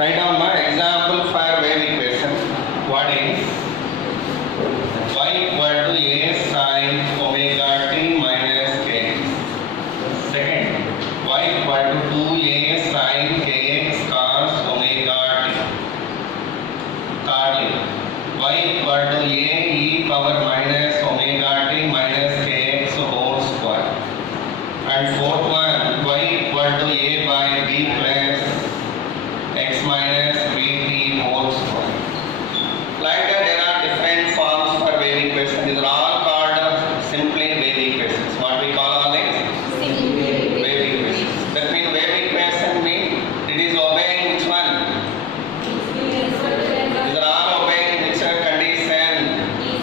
Write down my example for wave equation. What is y equal to a sin omega t minus kx. Second, y equal to 2a sin kx cos omega t. Thirdly, y equal to a e power minus omega t minus kx whole square. And fourth one, y equal to a by b plus x minus bt whole square. Like that, there are different forms for wave equation. These are all called simply wave equations. What we call all these? Wave equations. That means wave equation means it is obeying which one? These are all obeying which condition?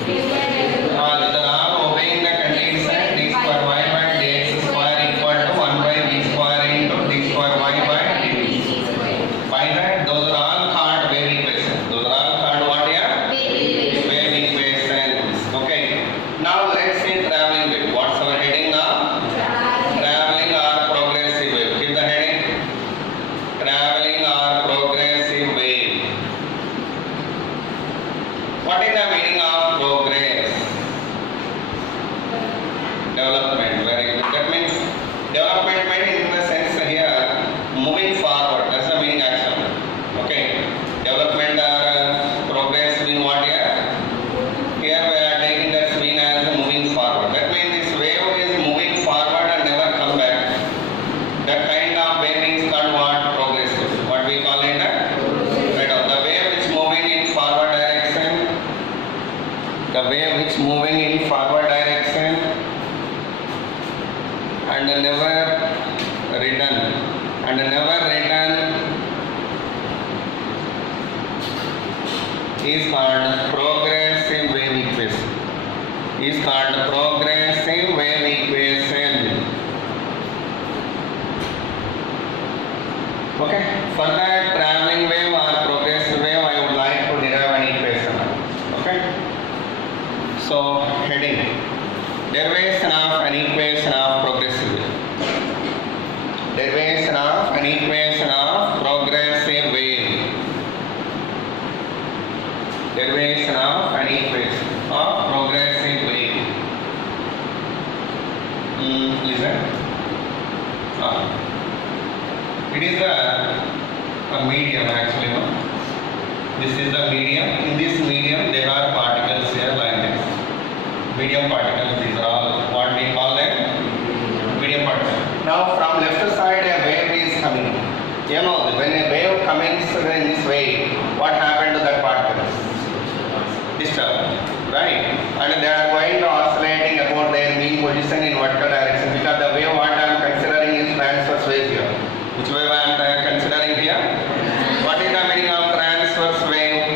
These are all obeying the condition d square y by dx square equal to 1 by b square into d square y by dt. By that, those are all called wave equations. Those are all called what here? Wave equations. Okay. Now let's see traveling wave. What's our heading now? Traveling or progressive wave. Give the heading. Traveling or progressive wave. What is the meaning of progress? Development. Very good. That means development means in the sense here moving forward. That's the meaning actually. Okay. Development or progress mean what here? Here we are taking that mean as moving forward. That means this wave is moving forward and never come back. That kind of wave is called what? Progressive. What we call it? Right. The wave which moving in forward direction. The wave which moving in forward direction and never return. And never return is called progressive wave equation. Is called progressive wave equation. Okay. For that traveling wave or progressive wave, I would like to derive an equation. Okay. So heading. Derivation of an equation of progressive wave. Derivation of an equation of progressive wave. Derivation of an equation of progressive wave. Listen. It is a medium actually. No? This is the medium. In this medium, there are particles here like this. Medium particles. These are all what we call them. Medium particles. Now from left side, a wave is coming. You know, when a wave comes in this way, what happened to that particles? Disturbed, right? And they are going to oscillating about their mean position in vertical direction because the wave what I am considering is transverse wave here. Which wave I am considering here? What is the meaning of transverse wave?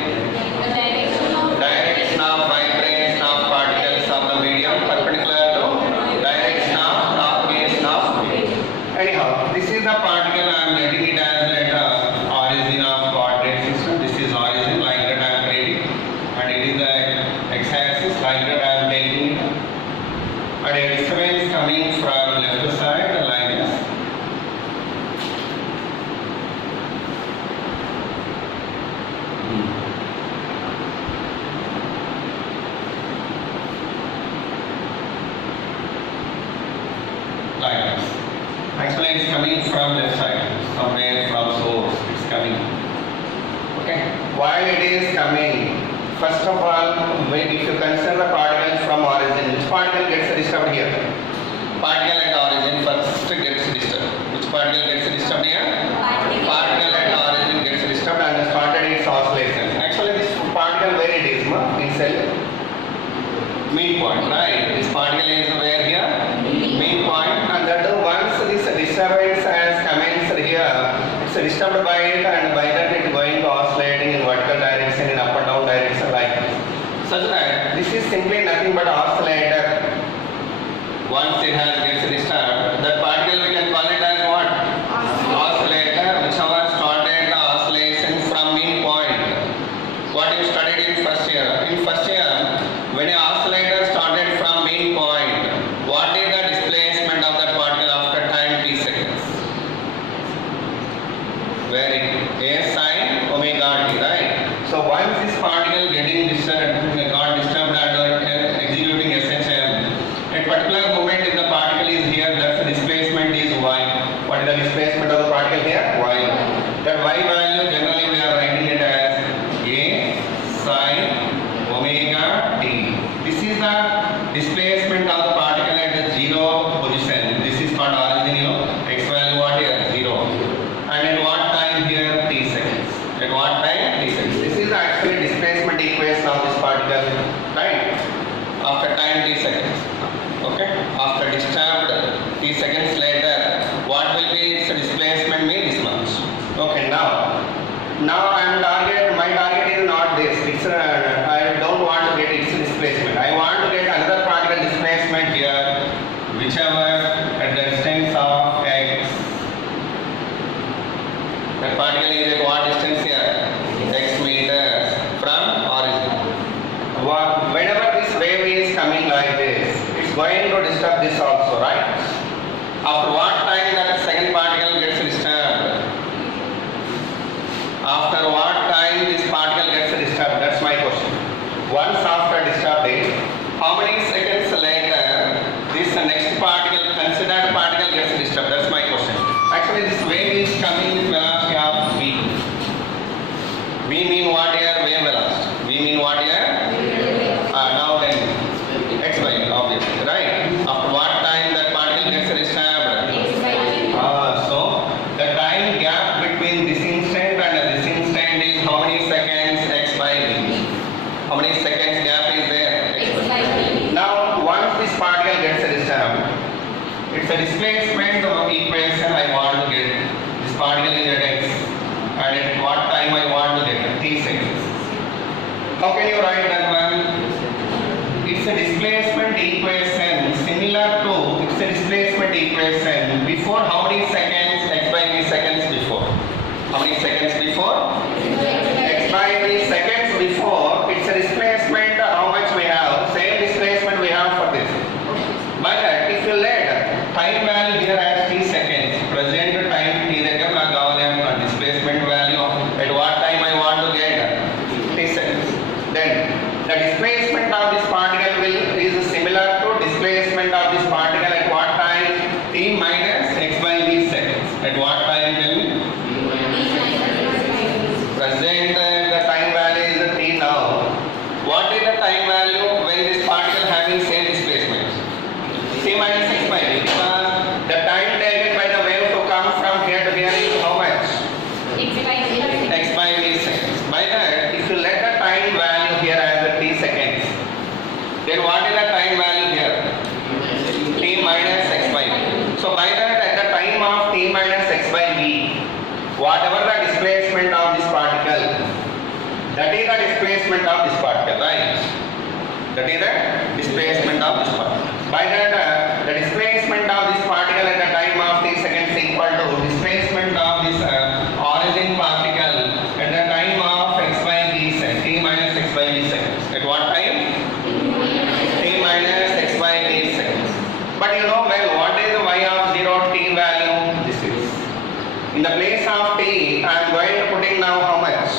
Direction of vibration of particles of the medium perpendicular to direction of propagation of wave. Anyhow, this is the particle I am letting it as origin of coordinate system. This is origin like that I am creating. And it is the x-axis like that I am taking it. And a difference coming from left side like this. Like this. Actually it's coming from left side. Somewhere from source it's coming. Okay. While it is coming, first of all, if you consider the particle from origin, which particle gets disturbed here? Particle at origin first gets disturbed. Which particle gets disturbed here? Particle at origin gets disturbed and started its oscillation. Actually, this particle where it is, in cell? Mean point, right? This particle is where here? Mean point. And that once this disturbance has commenced here, it's disturbed by it and by that it going to oscillating in vertical direction in up and down direction like this. Such that this is simply nothing but oscillator. Once it has gets disturbed, that particle we can call it as what? Oscillator, whichever started the oscillation from mean point. What you studied in first year? In first year, when an oscillator started from mean point, what is the displacement of that particle after time t seconds? Very good. A sin once this particle getting disturbed, got disturbed and executing SHM, a particular moment in the particle is here, that's the displacement is y. What is the displacement of the particle here? Y. That y value generally we are writing it as A sin omega t. This is the displacement of the particle at the zero position. This is called origin, x value what here? 0. And at what time here? T seconds. At what time? T seconds. This is actually displacement equation of this particle, right? After time T seconds. Okay? After disturbed T seconds later, what will be its displacement? May this much. Okay, now my target is not this. I don't want to get its displacement. I want to get another particle displacement here, whichever at the distance of x. That particle is at what distance here? X meters from origin. Whenever this wave is coming like this, it's going to disturb this also, right? After what time that second particle gets disturbed? After what time this particle gets disturbed? That's my question. Once after disturbing, how many seconds later this next particle, considered particle gets disturbed? That's my question. Actually this wave is coming with velocity of v. V mean what here? Wave velocity. V mean what here? Now then x by obviously, right? After what time that particle gets disturbed? So the time gap between this instant and this instant is how many seconds? X by v. How many seconds gap is there? X by v. Now once this particle gets disturbed, it's a displacement of equation I want to get. This particle is at x, and at what time I want to get? T seconds. How can you write that one? It's a displacement equation similar to, it's a displacement equation before how many seconds? X by v seconds before. How many seconds before? X by v seconds before. It's a displacement how much we have? Same displacement we have for this. But if you let time value here as t seconds, present time t దగ్గర నాకు కావాలి అనుకున్నా displacement value at what time I want to get? T seconds. Then the displacement of this particle is similar to displacement of this particle at what time? T minus x by v seconds. At what time tell me? Present the time value is t now. What is the time value when this particle having same displacement? T minus x by v. The time taken by the wave to come from here to here is how much? X by v seconds. By that, if you let the time value here as t seconds, then what is the time value here? T minus x by v. So by that, at the time of t minus x by v, whatever the displacement of this particle, that is the displacement of this particle, right? That is the displacement of this particle. By that, the displacement of this particle at the time of t seconds equal to displacement of this origin particle at the time of x by v seconds, t minus x by v seconds. At what time? T minus x by v seconds. But you know well, what is the y of 0 t value? This is. In the place of t, I am going to put in now how much?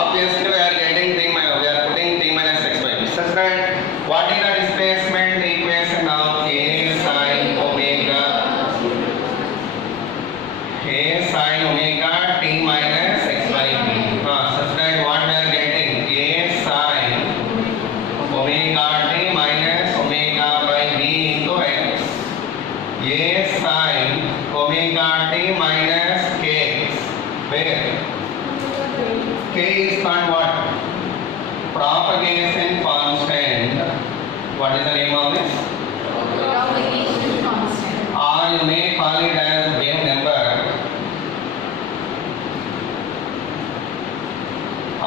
Obviously, we are getting t minus, we are putting t minus x by v. Such that, what is the displacement equation of a sin omega? A sin omega t minus x by v. Such that what we are getting? A sin omega t minus omega by v into x. A sin omega t minus k. Where? K is called what? Propagation constant. What is the name of this? Propagation constant. Or you may call it as wave number.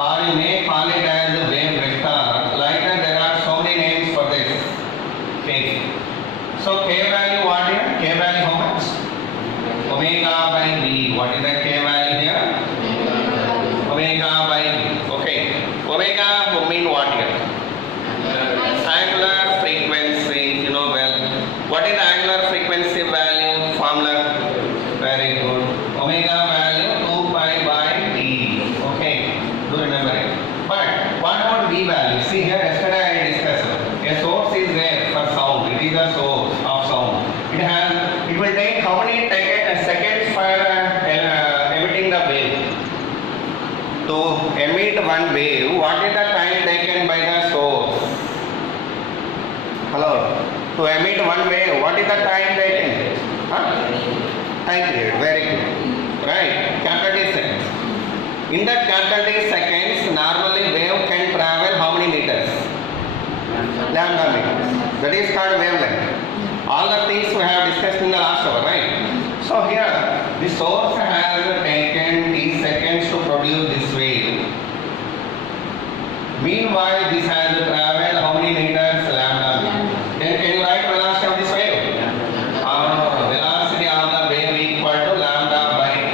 Or you may call it as wave vector. Like that, there are so many names for this. K. So K value what here? K value how much? Omega by v. What is the K value here? Omega by v. Okay. Omega mean what here? Angular frequency. You know well. What is the angular frequency value formula? Very good. Omega value 2 pi by t. Okay. Do emit one wave, what is the time taken by the source? Hello? To emit one wave, what is the time taken? Time period, very good. Right, capital T seconds. In that capital T seconds, normally wave can travel how many meters? Lambda meters. That is called wavelength. All the things we have discussed in the last hour, right? So here, the source has taken T seconds to produce this wave. Meanwhile, this has traveled how many meters? Lambda meters. Then can you write velocity of this wave? Velocity of the wave equal to lambda by T.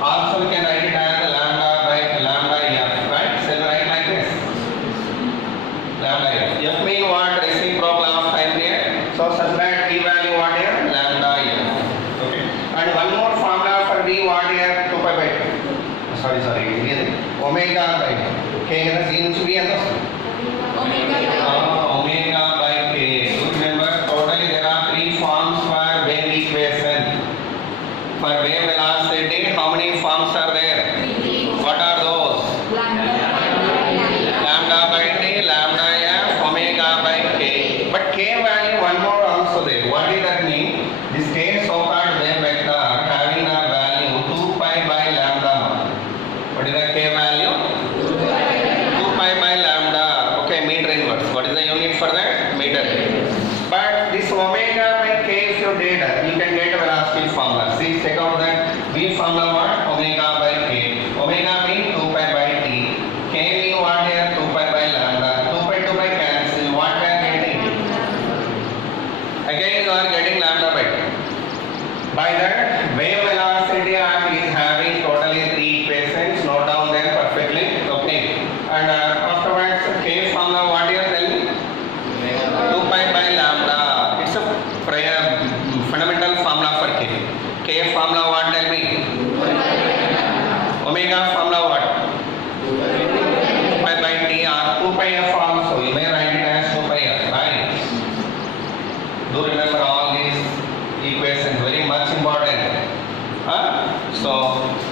Also we can write it as lambda by lambda f, right? So we write like this. Lambda f. F mean what? Reciprocal of time period. So such that V value what here? Lambda f. Okay. And one more formula for V what here? 2 pi by 2. Sorry. Omega by K is the into V and omega by K. So remember, totally there are 3 forms for wave equation. For wave velocity, how many forms are there? What are those? Lambda by T, lambda f, omega by K. But K value one more also there. What does that mean? This K so-called wave vector having a value 2 pi by lambda. What is the K value? 2 pi by lambda. Okay, meter inverse. What is the unit for that? Meter. But this omega by K, if you did, you can get a velocity formula. See, check out that V formula what? Omega by K. Omega means 2 pi by T. K means what here? 2 pi by lambda. 2 pi cancel. What we are getting? Again you are getting lambda by T. By that, wave velocity is having totally 3 equations. Note down them perfectly. Okay. And afterwards, K formula what you are telling? 2 pi by lambda. It's a fundamental formula for K. K formula what tell me? Omega formula what? 2 pi by T or 2 pi f also. You may write it as 2 pi f. Right? Do remember all these equations. Very much important. So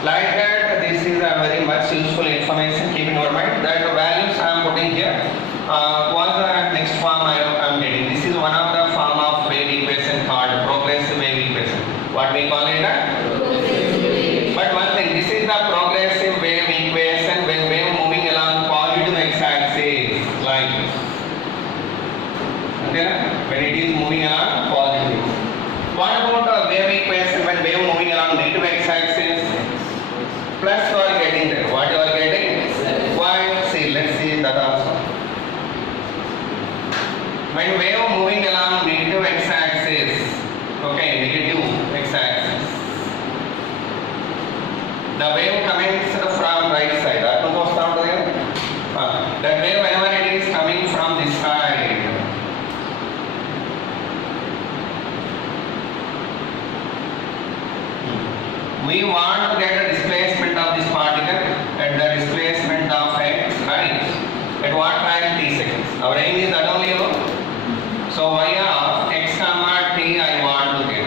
like that, this is a very much useful information. Keep in your mind that the values I am putting here. What's the next form I am getting? This is one of the form of wave equation called progressive wave equation. What we call it? But one thing, this is the progressive wave equation when wave moving along positive x-axis like this. Okay? When it is moving along positive. What about the wave equation when wave moving along negative x-axis? Plus you are getting that. What you are getting? Why? See, let's see that also. When wave moving along negative x-axis, okay, negative x-axis, the wave coming from right side. That wave whenever it is coming from this side, we want to get the displacement of this particle at the displacement of x, right? At what time? T seconds. Our aim is that only. So y of x comma t I want to get.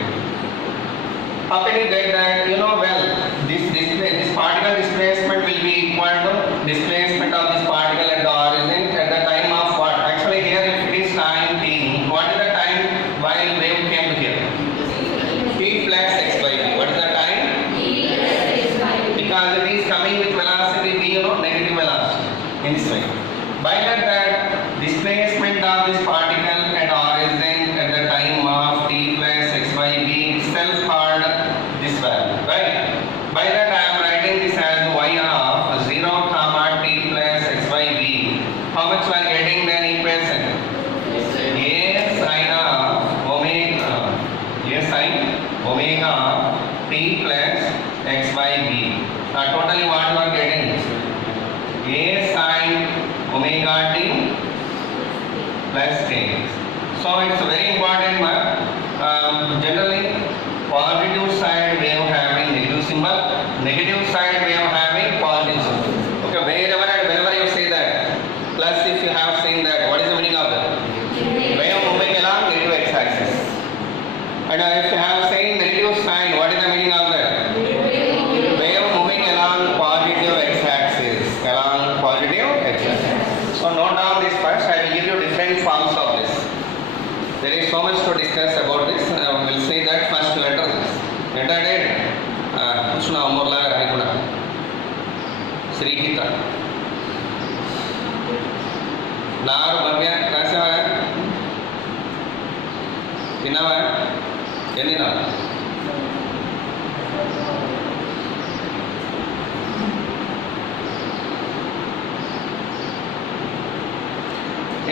How can you get that? You know well, this particle displacement will be equal to displacement of this particle at the origin at the time of what? Actually here if it is time t, what is the time while wave came to here? T plus x by t. What is the time? Because it is coming with velocity v, negative velocity in this way. By that displacement of this particle at origin at the time of t plus x by v itself called this value, right? By that I am writing this as y of 0 comma t plus x by v. How much we are getting then equation? A sin of omega, A sin omega t plus x by v. Totally what you are getting? A sin omega t plus t. So it's very important. Generally, positive side wave having negative symbol, negative side wave having positive symbol. Okay, whenever you say that, plus if you have seen that, what is the meaning of that? Wave moving along negative x-axis. And if you have seen negative sign, what is the meaning of that? Wave moving along positive x-axis. తమ్ముర్లాగా రాయకుండా శ్రీహిత నారు భవ్య రాసావా తిన్నావా ఏం తిన్నావా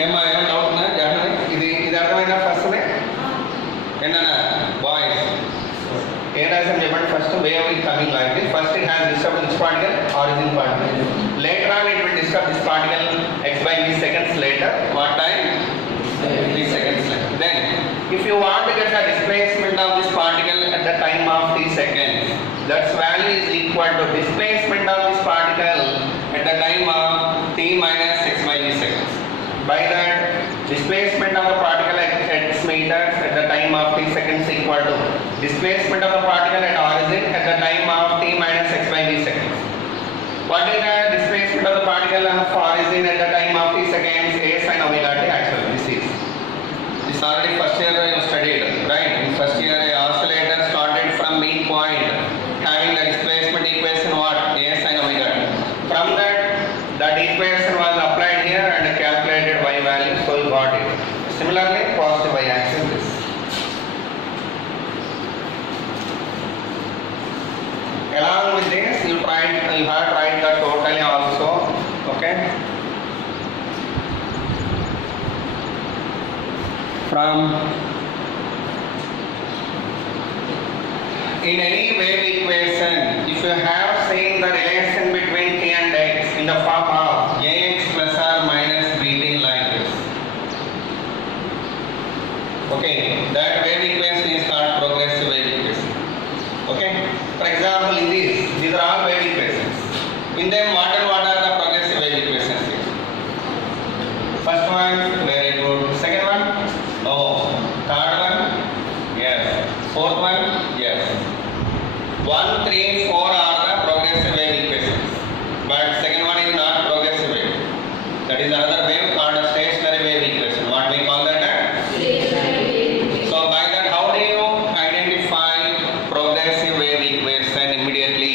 ఏమన్నా doubt ఉందా జాహ్నవి ఇది అర్థమైందా first ఏంటన్నా బాయ్స్ ఏం రాసాం చెప్పండి first wave is coming like this. First it has disturbed this particle, origin particle. Later on it will disturb this particle x by v seconds later. What time? V seconds later. Then if you want to get the displacement of this particle at the time of t seconds, that value is equal to displacement of this particle at the time of t minus x by v seconds. By that, displacement of the particle at x meters at the time of t seconds equal to displacement of the particle at origin at the time of t minus x by v seconds. What is the displacement of the particle of origin at the time of t seconds? A sin omega t actually this already first year you studied, right? In first year a oscillator started from midpoint having the displacement equation what? A sin omega t. From that equation was applied here and calculated y value, so you got it. Similarly, positive y axis this. Along with this, you have tried the totally also, okay? From in any wave equation, if you have seen the relation between t and x in the form of ax plus or minus bt like this, okay, that wave equation is called progressive wave equation. Okay, for example, in these are all wave equations. In them, what are the progressive wave equations here? First one, very good. Second one, no. Third one, yes. Fourth one, yes. 1, 3, 4 are the progressive wave equations, but second one is not progressive wave. That is another wave called a stationary wave equation. What we call that? So by that, how do you identify progressive wave equation immediately?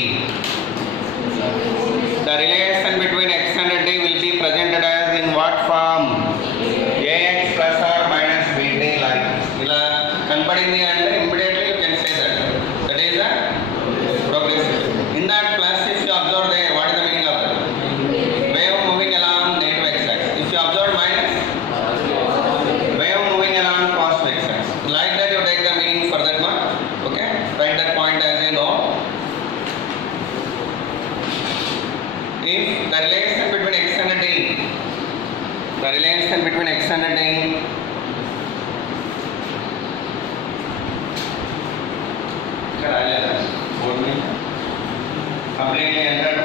The relation between x and t will be presented as in what form? Ax plus or minus bt like this. ఇలా కనపడింది అంటే immediately you can say that is a progressive. In that plus, if you observe there, what is the meaning of that? Wave moving along negative x-axis. If you observe minus, wave moving along positive x-axis. Like that, you take the meaning for that one. Okay, write that point as a note. If the relation between x and t, ఇక్కడ రాయలేదా board మీద completely entered.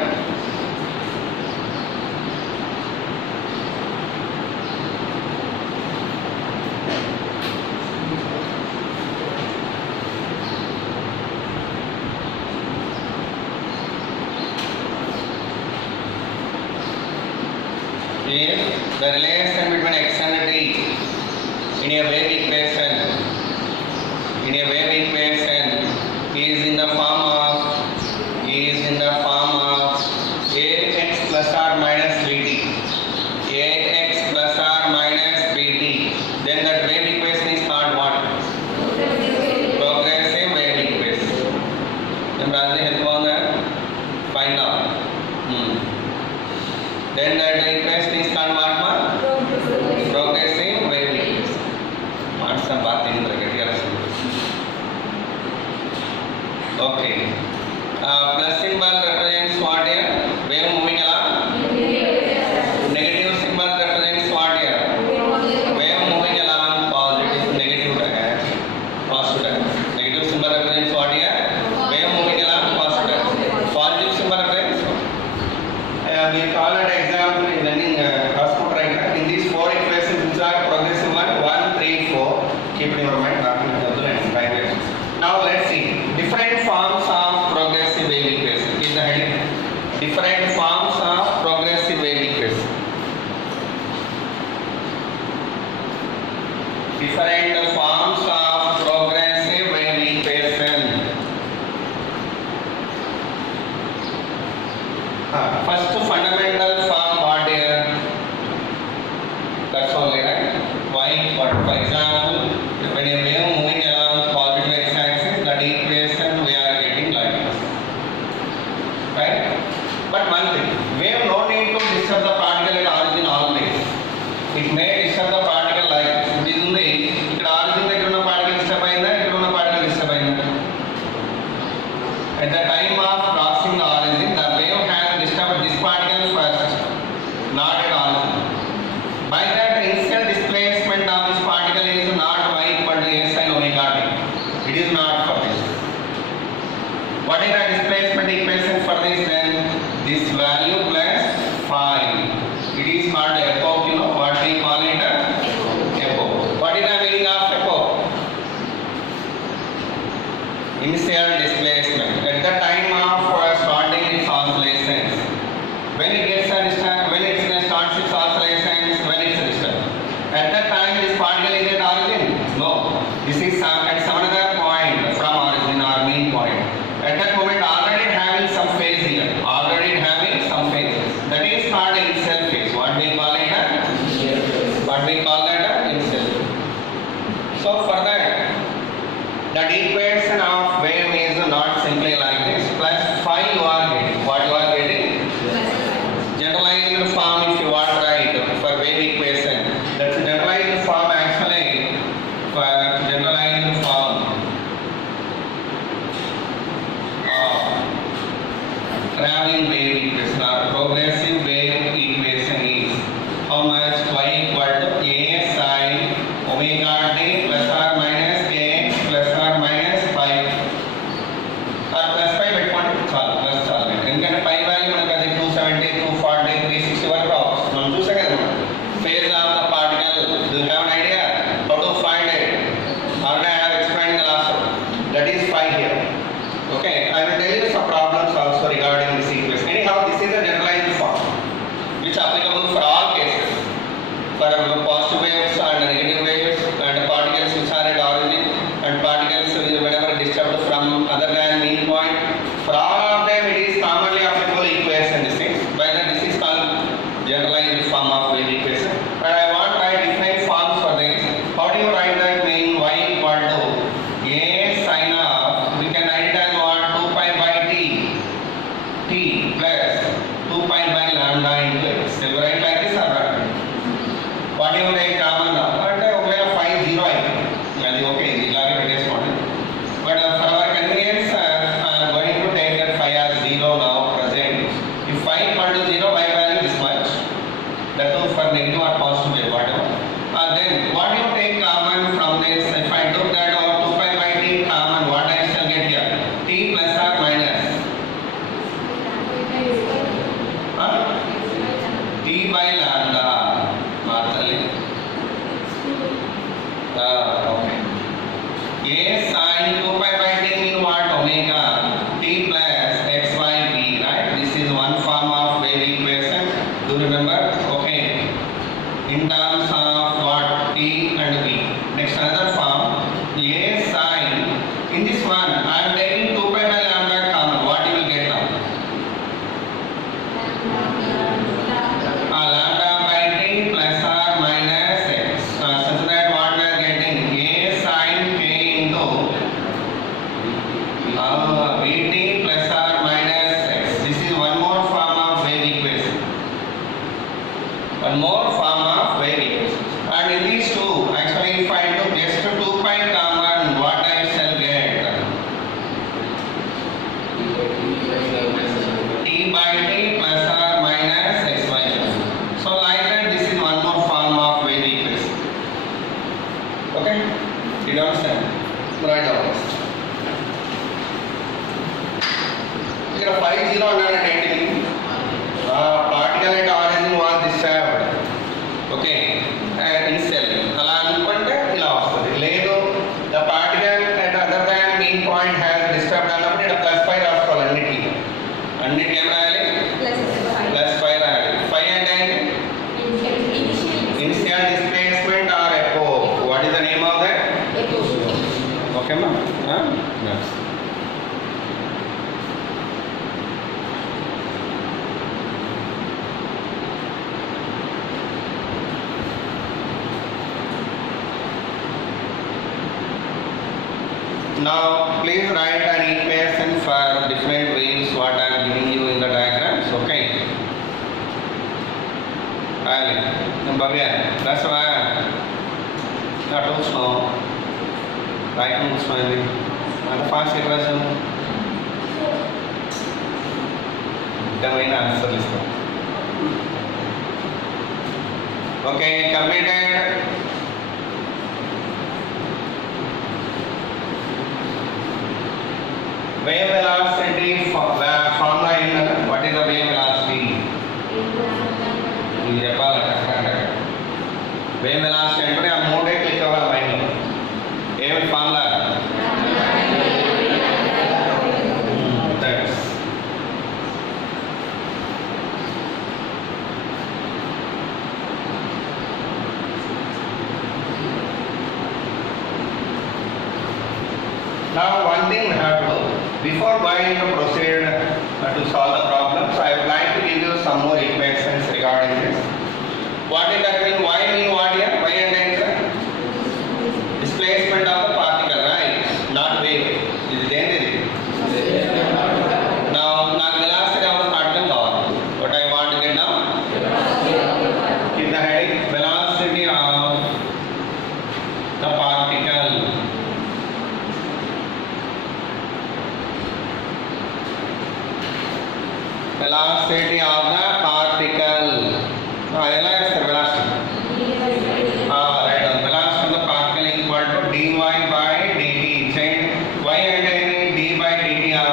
If the relation between x and t in a wave equation is in the form of ax plus or minus bt, then that wave equation is called what? Progressive wave equation. Then Rajesh help on that, find out. Then that equation is called what? Progressive wave equation. What some baat nahi kar ke okay. Plus symbol represents what here? Wave moving along. Negative symbol represents what here? Wave moving along positive, negative direction. Positive. Negative symbol represents what here? Wave moving along positive. Positive symbol represents. We call it example in learning Gauss-Krupp triangle. In these four equations, which are progressive 1, 3, 4. Keep in your mind. Now let's see different forms of fundamental form what here? That's only, right? Why? What? For example, when a wave moving along positive x-axis, that equation we are getting like this, right? But one thing, wave no need to disturb the particle at origin always. It may disturb the particle like this. It is only ఇక్కడ origin దగ్గర ఉన్న particle disturb అయిందా, ఇక్కడ ఉన్న particle disturb అయిందా? At the time of crossing the origin, the wave has disturbed this particle first, not at origin. By that, initial displacement of this particle is not y equal to a sin omega t. It is not for this. What is the displacement equation for this then? This value plus phi. It is called epoch, you know what we call it? Epoch. What is the meaning of epoch? Initial displacement. At the time of starting its oscillations. When it gets a disturbed, when it starts its oscillations, when it's disturbed. At that time this particle is at origin? No. This is at some other point from origin or mean point. At that moment already having some phase here. Already having some phase. That is called initial phase. What we call it? What we call that? Initial phase. So for that, that equation of wave is not simply like this. Plus phi you are getting. What you are getting? Generalized form if you want right for wave equation. That's a generalized form actually. For generalized form of traveling wave equation or progressive wave equation is how much y equal to a sin omega t plus or minus a plus or minus phi or plus phi పెట్టుకోండి చాలు plus చాలు ఎందుకంటే పై value మనకు అది 270 240 360 వరకు రావచ్చు మనం చూసాం కదా phase of the particle. Do you have an idea how to find it? Already I have explained in the last one. That is phi here. Okay, I will tell you some problems also regarding this equation. Anyhow, this is a generalized form which applicable for all cases, for positive waves and negative waves and particles which are at origin and particles whenever disturbed from other than mean point. For all of them it is commonly applicable equation. This is called generalized form of wave equation. But I want different forms for this. How do you write that? Mean y equal to a sin of, we can write it as what? 2 pi by t plus 2 pi by lambda into x. Will you write like this or not? What do you take common now? అంటే ఒకవేళ phi 0 అయితే అది okay ఇది ఇలాగే పెట్టేసుకోండి. But for our convenience I am going to take that phi as 0 now present. If phi equal to 0, y value is much. That too for negative or positive wave, whatever. Then what do you take common from this? If I took that over 2 pi by t common, what I shall get here? T plus or minus? T by lambda. Martali. Okay. A sin 2 pi by t mean what? Omega. T plus xy b, right? This is one form of wave equation. Do you remember? Okay. In terms of what? T and b. Next another form. A sin. In this one, I am taking 2 pi by lambda common. What you will get now? Lambda Ali, yung bagyan. That's why not also right moves finally. And the fast equation. Then answer list. Okay, completed. Wave velocity formula in what is the wave velocity? Wave velocity అంటే ఆ మూడే click అవ్వాలి mind లో. ఏమి formula? Thanks. Now one thing we have to do, before going to proceed to solve the problems, I would like to give you some more equations regarding this. What is that mean? Y mean what here? Y and answer? Displacement of the particle, right? Not wave. This is anything. Now, velocity of the particle gone. What I want to get now? Keep the heading. Velocity of the particle. Velocity of the particle. Adela is the velocity. Right. Velocity of the particle equal to dy by dt. Change y and d by dt of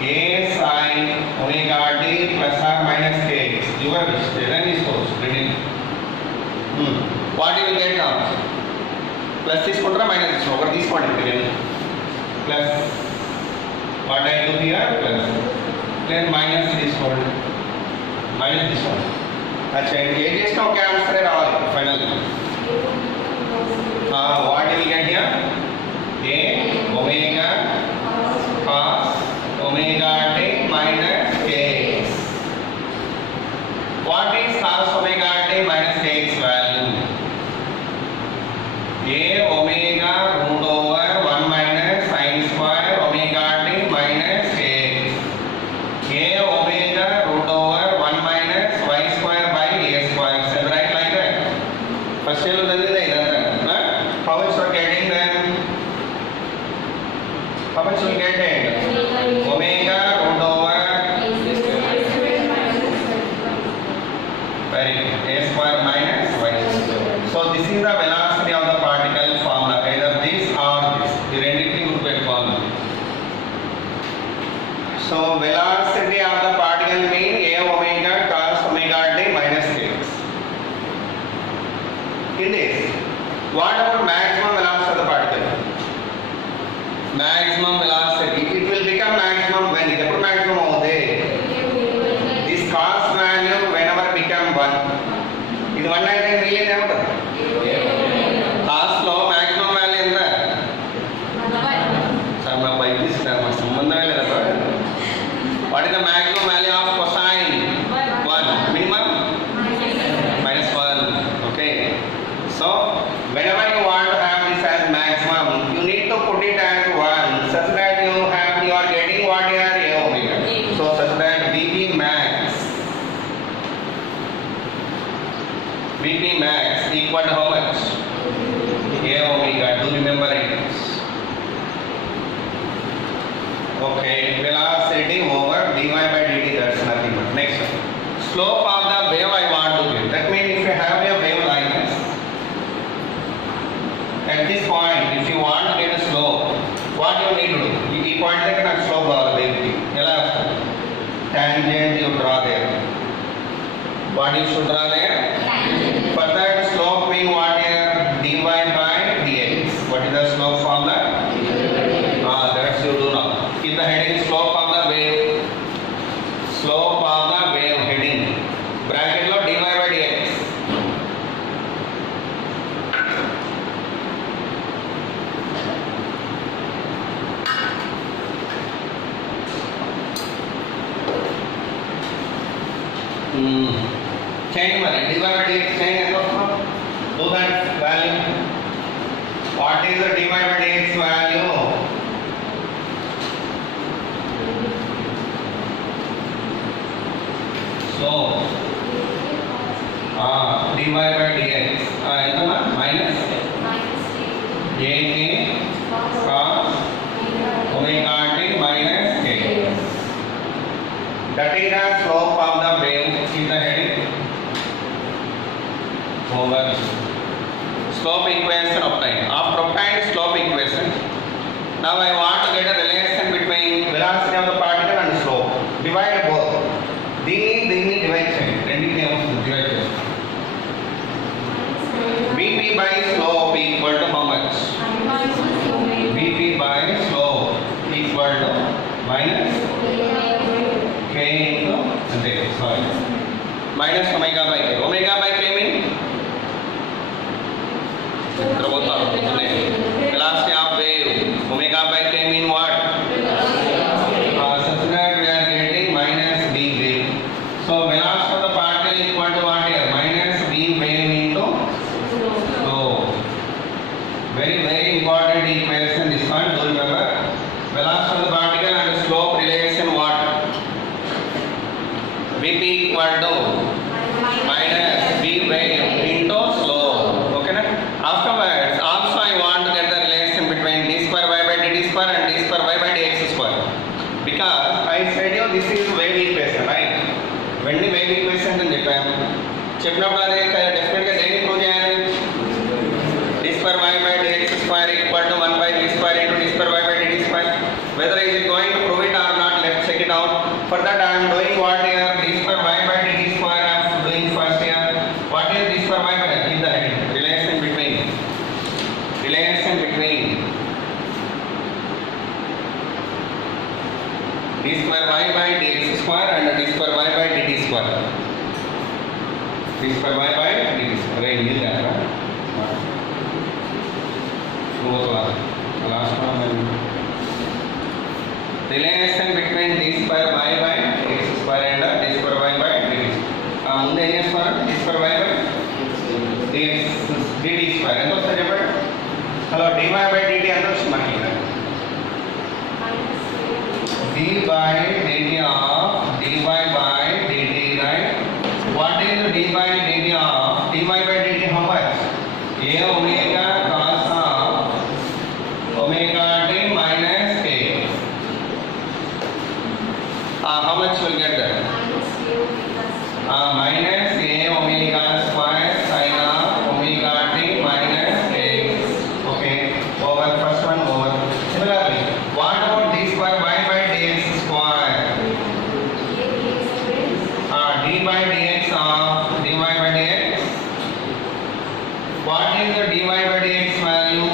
a sin omega t plus or minus k. Your wish. Then is goes. What you will get now? Plus this contra minus this. Over this point again. Plus. What I do here? Plus. Then minus this one. Minus this one. अच्छा ये जिसका क्या answer है Rahul final what do we get here? A omega cos omega t minus kx. What is cos omega t minus kx value? A omega root over 1 minus sin square omega t minus kx. A omega root over 1 minus y square by a square. So right like that. First you will do that. How much you are getting then? How much you will get it? Omega root over very a square minus y. So this is the velocity of the particle formula. Either this or this. The rendezvous would be formula. So velocity of the particle mean a omega cos omega t minus kx. In this, what about maximum velocity of the particle? Maximum velocity. It will become maximum when it is maximum out there. This cos value whenever become 1. It 1 అయితే million ఏమంటారు? cos లో maximum value ఎంత? Sir మా bike తీసుకున్నారు మా సంబంధమే లేదా sir? What is the maximum value of cosine? 1. Minimum? Minus 1. Okay. So, whenever you want to have this as maximum, you need to put it as 1 such that you are getting what you are a omega. So, such that Vp max equal to how much? A omega. Do remember it. Okay, velocity over dy by dt, that's nothing but. Next, slope of the wave I want to get. That means if you have a wave like this, at this point, if you want to get a slope, what you need to do? This point like a slope draw the wave. Tangent you draw there. What you should draw there? For that slope mean what here? Dy by dx. What is the slope formula? That's you do now. Keep the heading slope of the wave. Slope of the wave heading. Bracket lo dy by dx. Change mari dy by dx change end of do that value. What is the dy by dx value? So dy by dx ఎంతమా minus ak cos omega t minus k. That is the slope of the wave. In the heading over slope equation obtained. After obtained slope equation, now I want to get a relation between velocity of the particle and slope. Divide both. దీన్ని divide చేయండి, రెండింటిని divide చేయండి. Vp by slope equal to how much? Vp by slope equal to minus k into అంటే sorry minus omega by k. Omega by k mean velocity of wave. Omega by k mean what? Such that we are getting minus b wave. So velocity of the particle equal to what here? Minus b wave into slope. Very important equation this one. Do remember velocity of the particle and slope relation what? Vp equal to minus v wave into slope. Okay na? Afterwards also I want to get the relation between d square y by dt square and d square y by dx square, because I said you this is wave equation, right? When the wave equation అని చెప్పినప్పుడు అది definite గా దేన్ని prove చేయాలి? d square y by dx square equal to 1 by v square into d square y by dt square. Whether is it going to prove it or not, let's check it out. For that I am doing what here? D square y by dt square I am doing first here. What is d square y by in the heading? Relation between d square y by dx square and d square y by dt square. D square y by dt square. Right, मिल जाएगा. वो तो last one. Relation between d square y by x square and d square y by dt. ముందు ఏం చేస్తారు? d square y by dx dt square ఎంత వస్తుంది చెప్పండి? Hello dy by dt ఎంత వస్తుంది మనకి? d by dt of dy by dt, right? What is the d by dt of dy by dt? How much? A omega cos of omega t minus k. How much will get that? Minus a omega square sin of omega t minus k. Okay, over first one over. Similarly, what about d square y by dx square? D by dx of dy by dx. What is the dy by dx value?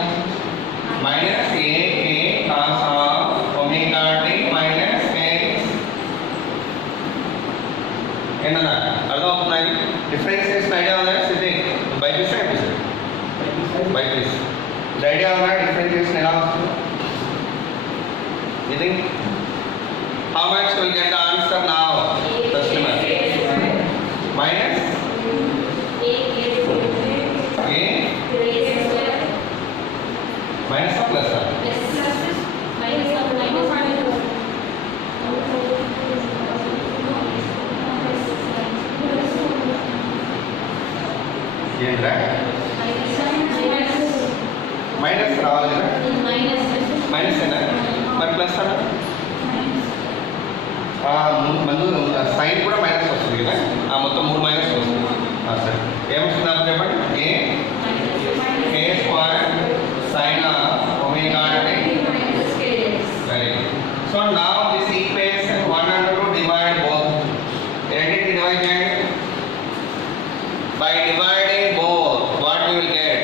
Minus a k cos of omega t minus k. ఏంటన్నా అర్థమవుతున్నాయి? Differentiation idea ఉందా? సిద్ధి BiPC అయిపోయింది. BiPC idea ఉందా? Differentiation ఎలా వస్తుంది? ఇది how much will get the answer now? Customer minus a minus or plus? ఏంట్రా minus రావాలి కదా? మైనస్ ఏనా మరి ప్లస్ అన్న ముందు సైన్ కూడా మైనస్ వస్తుంది కదా? మొత్తం 3 మైనస్ వస్తుంది. సరే ఏమొస్తుంది అప్పుడు చెప్పండి? ఏ స్క్వేర్ సైన్ ఒమేగా అంటే very good. So now this equation 1 and 2 divide both. రెండింటిని డివైడ్ చేయండి. By dividing both, what you will get?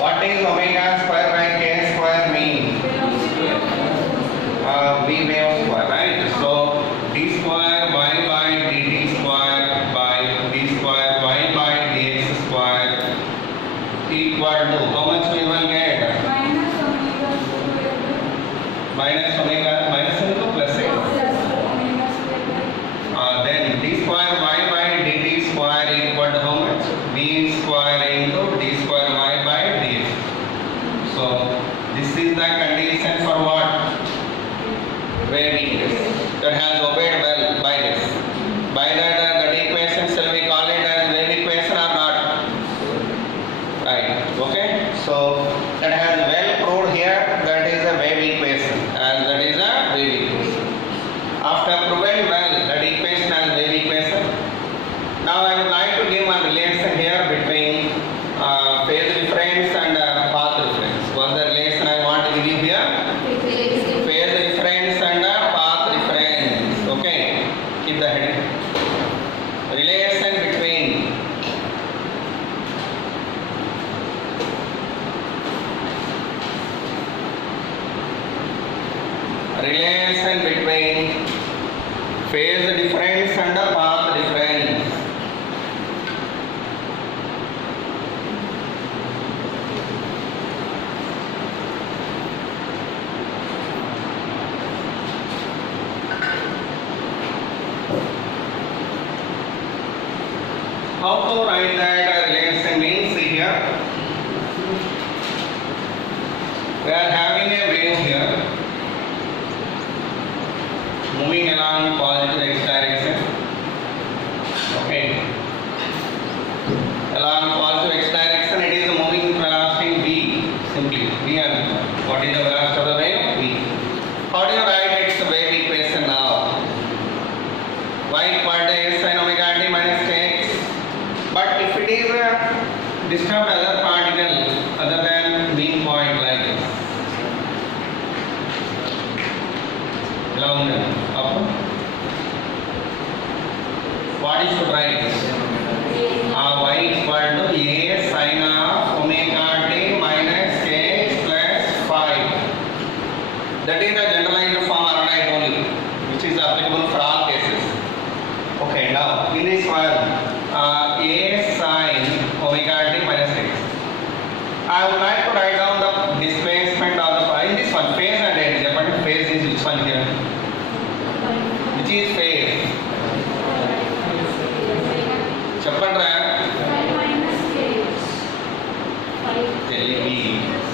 What is omega square by k square mean? V wave square, right? So d square y by dt square by d square y by dx square equal to how much we will get? Minus omega minus into plus a. Then d square y by dt square equal to how much? V square into d square y by dx. So this is the condition for what? Wave equation. that has obeyed well by this. By that equation shall we call it as wave equation or not? Right. Okay. So that has well proved here that is a wave equation, and that is a wave equation. After proven well that equation as wave equation, now I would like to give one relation here between phase difference and path difference. What's the relation I want to give you here? Phase difference and path difference. Okay, keep the heading. Relation between phase difference and path difference. How to write that relation means here. We are having a wave here moving along positive x direction. Okay. Along positive x direction, it is moving velocity v. Simply v and what is the velocity of the wave? V. How do you write its wave equation now? Y equal to s sin omega t minus kx. But if it is a disturbed other particle other than mean point like this, along up, what is to write? Y equal to a sin of omega t minus kx plus 5. That is the generalized form already I told you, which is applicable for all cases. Okay, now in this one, a sin omega t minus x. I would like to write down the displacement of the in this one phase and edge. But phase is which one here? Which is phase? చెప్పండి తెలివి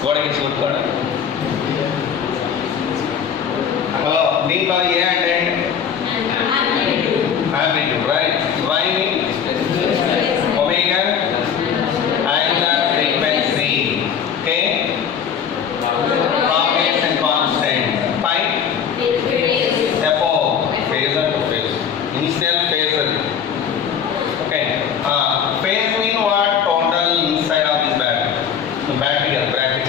గోడకి చూసుకోండి. Hello దీంట్లో ఏ అంటే magnitude, right? Y means omega angular frequency. Okay? Propagation constant. Pi? FO. Phasor to phase. Initial phasor. Okay. Phase mean what? Total inside of this battery. Battery or bracket.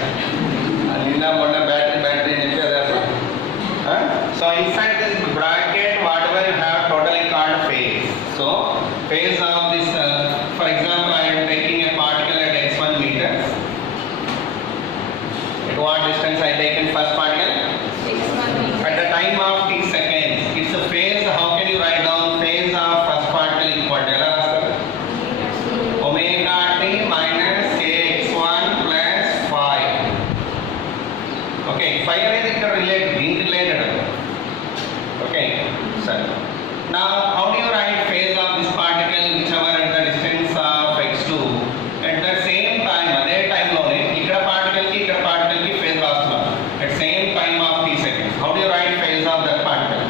Alina mona battery in so inside this bracket, whatever you have totally called phase. So phase of this, for example, I am taking a particle at x1 meters. At what distance I taken first particle? At the time of t seconds. It's a phase. How can you write down phase of first particle equal to omega t minus kx1 plus 5. Okay, 5 is related. Okay, sir. Now, how do you write phase of this particle whichever at the distance of x2? At the same time, అదే టైంలోనే ఇక్కడ particle కి phase రాస్తున్నాం. At same time of t seconds. How do you write phase of that particle?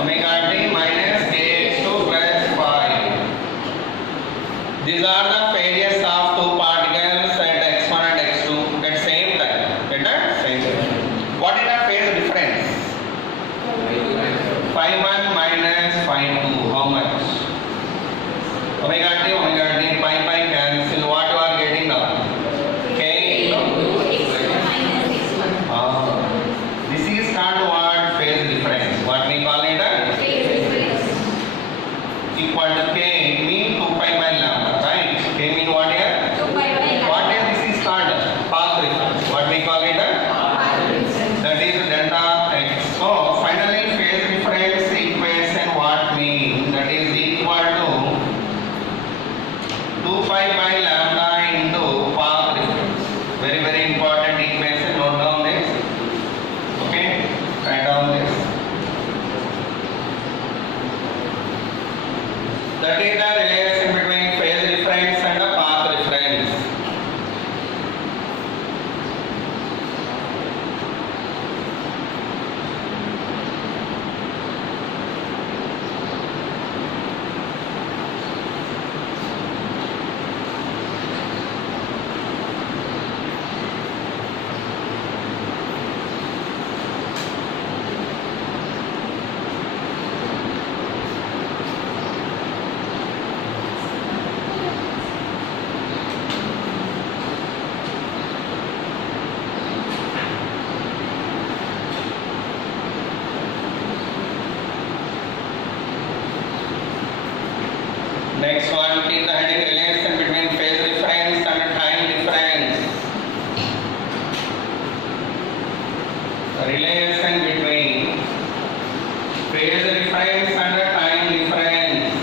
Omega t minus kx2 plus 5. These are the phases of two particles at x1 and x2 at same time. What is the phase difference? Phi 1 minus phi 2, how much? Omega t, pi cancel. What you are getting now? K this is called what? Phase difference. What we call it? Equal to K mean 2 pi by lambda, right? K mean what here? 2 pi by lambda. What is this is called? Path difference. What we call it? That is delta x. So finally phase difference equation what means? That is equal to relation between phase difference and time difference.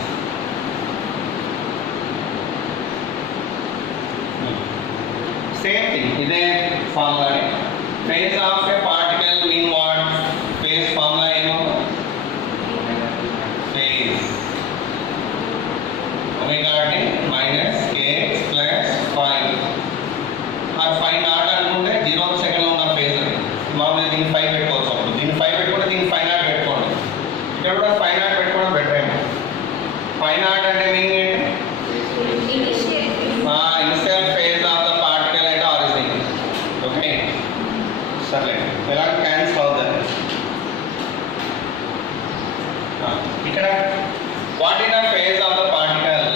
Same thing, ఇదే formula. Phase of a particle mean what? Phase formula ఏమో? Phase omega t minus kx plus phi or phi not అనుకుంటే 0th second లో ఉన్న phase అది. మామూలుగా దీన్ని 5 పెట్టుకోవచ్చు. అప్పుడు దీన్ని 5 పెట్టుకుంటే దీన్ని 5 నాట్ పెట్టుకోండి. ఇక్కడ కూడా 5 నాట్ పెట్టుకోవడం బెటర్ ఏమో. 5 నాట్ అంటే మీనింగ్ ఏంటి? Initial phase of the particle at origin. Okay, సర్లే ఎలా క్యాన్సిల్ అవుతుంది. ఇక్కడ what is the phase of the particle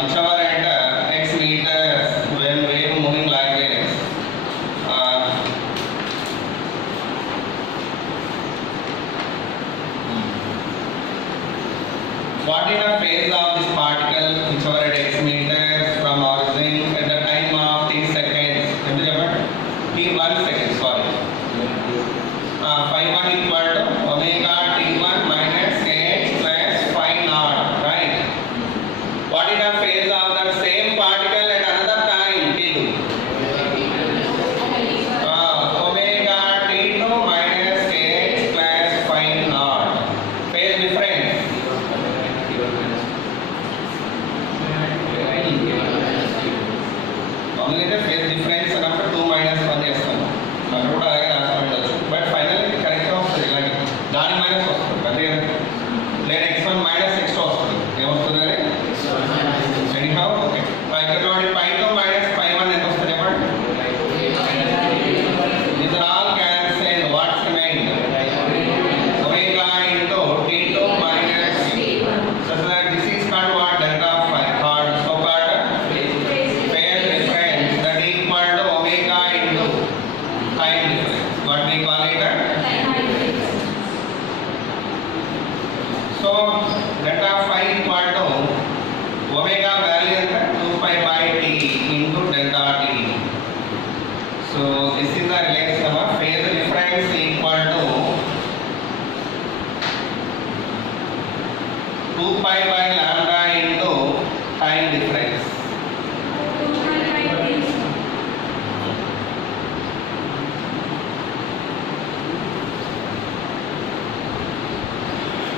which ever at x meters when wave moving like this. What is the phase of this particle which over at x meters from origin at the time of t seconds? T 1 second, sorry. Phi 1 equal to omega t1 minus kx plus phi naught, right? What is the phase of the same particle at another time, t2? Omega t2 minus kx plus phi naught. Phase difference. మామూలుగా phase difference అన్నప్పుడు 2 minus 1 చేస్తాను. అక్కడ కూడా అలాగే రాసి ఉండొచ్చు. But final కరెక్ట్గా వస్తుంది. ఇలాగే దాని మైనస్ వస్తుంది అంతే కదా. లేదా x1 మైనస్ x2 వస్తుంది. ఏమొస్తుంది అది? Anyhow okay. ఇక్కడ చూడండి π2 మైనస్ π1 ఎంత వస్తుంది చెప్పండి. These are all cancelled. What's remained? Omega into t2 minus so that this is called what? Delta phi. Called so called phase difference that equal to omega into time difference. What we call it? So delta phi equal to omega value is 2 pi by t into delta t. So this is the relation of phase difference equal to 2 pi by lambda into time difference.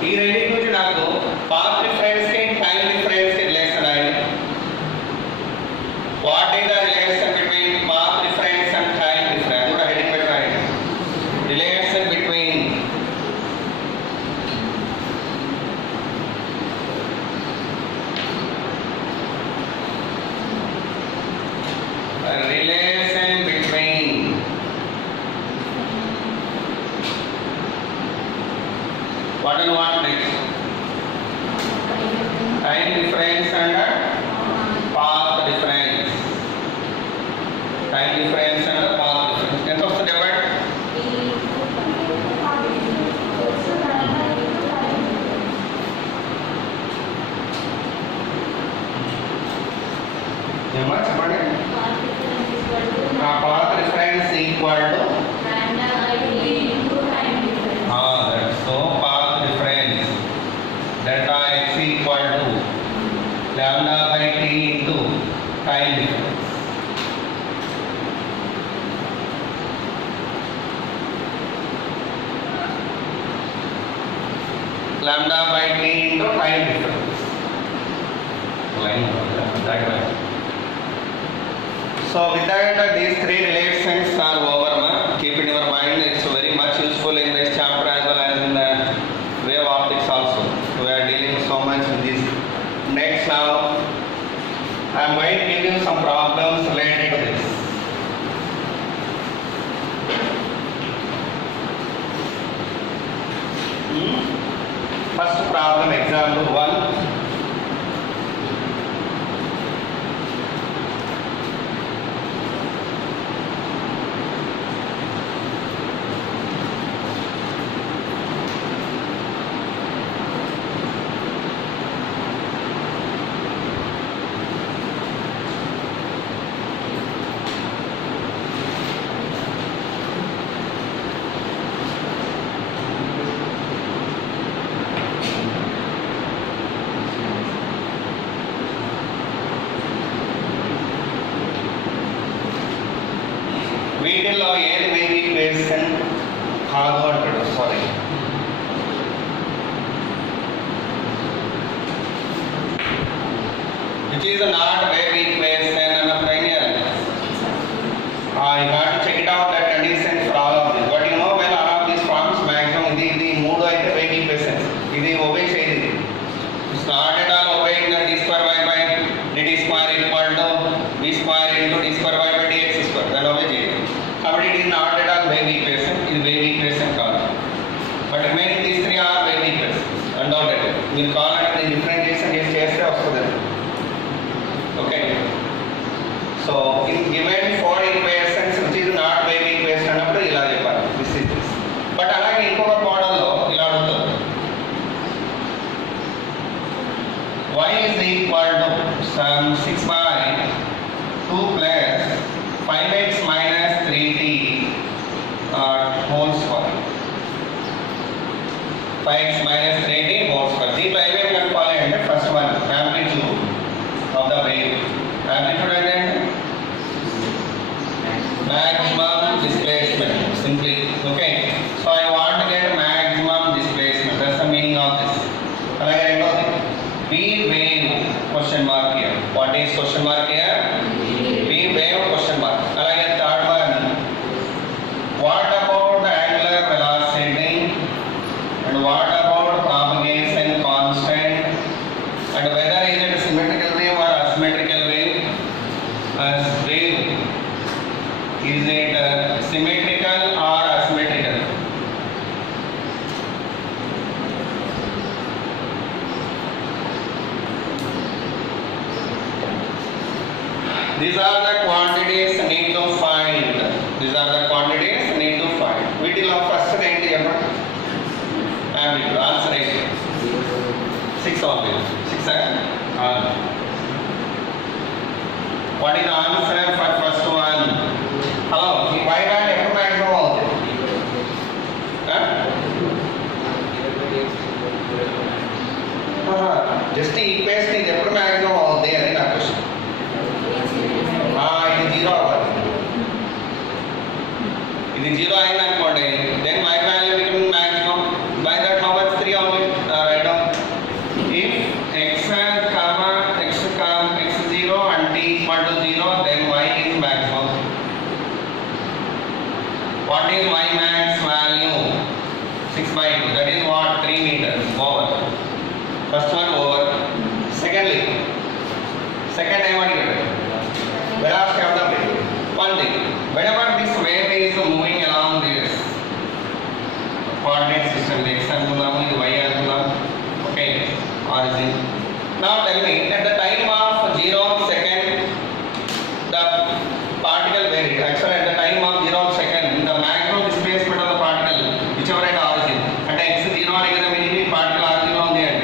ఈ రెండింటి నుంచి నాకు path difference కి time difference కి relation అయ్యింది. What is the relation between path difference and time difference? కూడా heading పెట్టాలి. Relation between what and what next? Time difference and path difference. Time difference and path difference. ఎంత వస్తుంది చెప్పండి? ఏమో చెప్పండి. Path difference equal to so path difference delta x equal to lambda by t into time difference. Lambda by t into time difference. Line diagram. So with that these three relations are over. Keep in your mind, it's very much useful in this chapter as well as in the wave optics also. We are dealing so much with this. Next now, I am going to give you some problems related to this. First problem, example 1. sorry. Which is not wave equation and a linear. You got to check it out that condition for all of this. But you know when all of these forms maximum ఇది మూడు అయితే wave equations. ఇది obey చేయదు. It's not at all obeying the d square y by dt square equal to b square into d square y by dx square. Then obey చేయదు. కాబట్టి it is not at all wave equation. ఇది wave equation కాదు. But remaining these three are wave equations. Undoubtedly. మీరు కావాలంటే differentiation చేస్తే వస్తుంది. Okay. So in given four equations which is not wave equation అన్నప్పుడు ఇలా చెప్పాలి. This is this. But అలాగే ఇంకొక మోడల్లో ఇలా ఉంటుంది. Y is equal to some 6 by 2 plus 5x minus 3t whole square. 5x minus 3t whole square. దీంట్లో ఏమేమి కనుక్కోవాలి అంటే first one amplitude of the wave. Amplitude అంటే maximum displacement simply. Okay. So I want to get maximum displacement. That's the meaning of this. అలాగే రెండోది V wave question mark here. What is question mark here? V wave question mark. అలాగే third one what about the angular velocity and what about propagation constant and whether is it a symmetrical wave or asymmetrical wave? As wave, is it symmetrical or asymmetrical? These are the quantities need to find. These are the quantities need to find. వీటిలో first ఏంటి చెప్పండి? Amplitude. Answer ఏంటి? 6 only. 6 What is the answer for first one? Hello, ఈ y band ఎప్పుడు maximum అవుతుంది? Just ఈ equation ఇది ఎప్పుడు maximum అవుతుంది అని నా క్వశ్చన్. ఇది జీరో అవ్వాలి. ఇది జీరో అయింది అనుకోండి, then y value becoming maximum. By that how much 3 only write down. If x x 0 and t equal to 0, then y is maximum. What is y max value? 6 by 2. That is what? 3 meters. Over. First one over. Secondly, second I want to get velocity of the wave. One thing, whenever this wave is moving along this coordinate system, the x angular, y angular, okay, origin. Now tell me, at the time of 0 second, the particle varied. Actually, at the time of 0 second, the maximum displacement of the particle, whichever at origin, at x 0 again, the particle origin on the end.